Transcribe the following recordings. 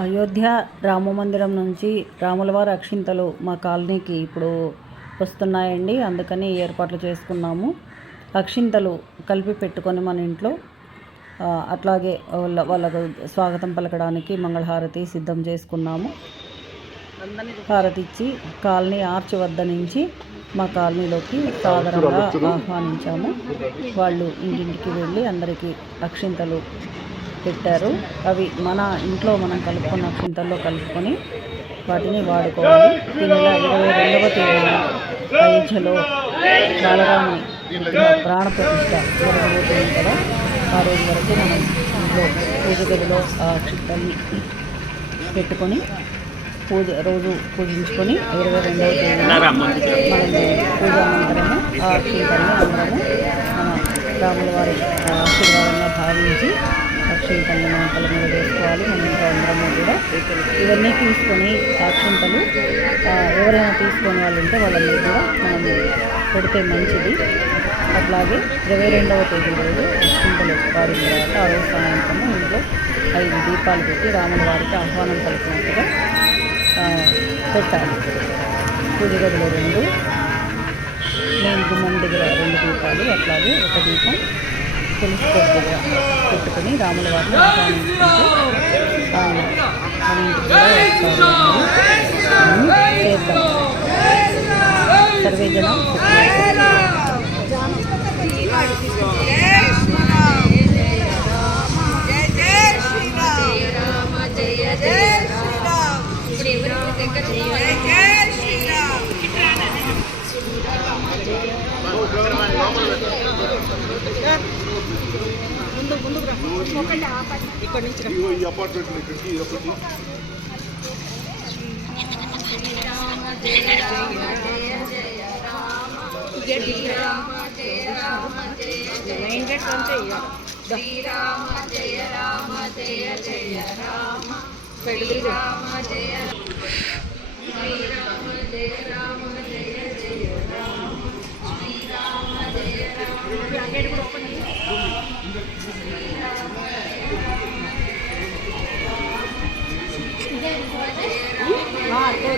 అయోధ్య రామ మందిరం నుంచి రాములవారి అక్షింతలు మా కాలనీకి ఇప్పుడు వస్తున్నాయండి. అందుకని ఏర్పాట్లు చేసుకున్నాము. అక్షింతలు కలిపి పెట్టుకొని మన ఇంట్లో అట్లాగే వాళ్ళ వాళ్ళకు స్వాగతం పలకడానికి మంగళహారతి సిద్ధం చేసుకున్నాము. హారతి ఇచ్చి కాలనీ ఆర్చ్ వద్ద నుంచి మా కాలనీలోకి సాధారణంగా ఆహ్వానించాము. వాళ్ళు ఇంటింటికి వెళ్ళి అందరికీ అక్షింతలు పెట్టారు. అవి మన ఇంట్లో మనం కలుపుకున్న అక్షింతల్లో కలుపుకొని వాటిని వాడుకోవాలి. ఈ నెల ఇరవై రెండవ తేదీన అయోధ్యలో బాలరాముని విగ్రహ ప్రాణ ప్రతిష్ట జరగబోతుంది కదా. ఆ రోజు వరకు మనం ఇంట్లో పూజ గదిలో ఆ అక్షింతల్ని పెట్టుకొని పూజ రోజు పూజించుకొని ఇరవై రెండవ తేదీన మనము పూజ అనంతరము ఆ అక్షింతల్ని అందరము మన రాముల వారి ఆశీర్వాదంగా భావించి అక్షింతలు నాకలు కూడా మీద వేసుకోవాలి. మనం అందరము కూడా ఇవన్నీ తీసుకొని అక్షింతలు ఎవరైనా తీసుకొని వాళ్ళు ఉంటే వాళ్ళందరూ కూడా మనం పెడితే మంచిది. అట్లాగే ఇరవై రెండవ తేదీ రోజు అక్షింతలు వాడిన తర్వాత ఆ రోజు సాయంత్రము ఇంట్లో ఐదు దీపాలు పెట్టి రాముల వారికి ఆహ్వానం పలికినట్టుగా పెట్టాలి. పూజ గదిలో రెండు మెయిన్ గుమ్మం దగ్గర రెండు దీపాలు అట్లాగే ఒక దీపం తెలుసుకోవాలి పెట్టుకుని రాముల వారిని ఆహ్వానించుకుంటూ ఆయన మన ఇంటికి కూడా వస్తారు ఇదిగో ఈ అపార్ట్మెంట్ ఇక్కడికి ఒకటి శ్రీరామ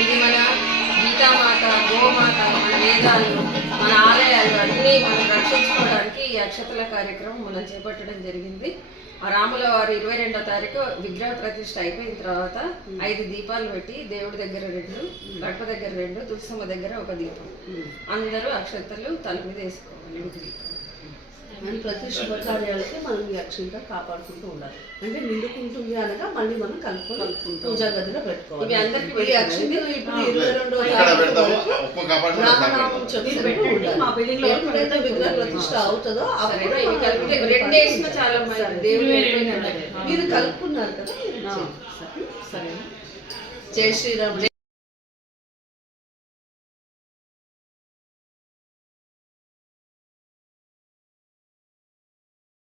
ఇది మన గీతామాత గోమాత మన వేదాలు. రక్షించుకోవడానికి ఈ అక్షతల కార్యక్రమం మనం చేపట్టడం జరిగింది. ఆ రాముల వారు ఇరవై రెండో తారీఖు విగ్రహ ప్రతిష్ఠ అయిపోయిన తర్వాత ఐదు దీపాలు పెట్టి దేవుడి దగ్గర రెండు గడప దగ్గర రెండు తులసమ్మ దగ్గర ఒక దీపం. అందరూ అక్షతలు తల మీద వేసుకోవాలి. అని ప్రతి శుభకార్యాలకి మనం ఈ అక్షంత కాపాడుకుంటూ ఉండాలి. అంటే నిండుకుంటుంది అనగా మళ్ళీ మనం కలుపుకొని పూజా గదిలో పెట్టుకోవాలి. ఇరవై రెండో రామనామం చెప్తూ ఉండాలి. ఎప్పుడైతే విగ్రహ ప్రతిష్ట అవుతుందో అప్పుడు. మీరు కలుపుకున్నారు కదా జై శ్రీరామ్.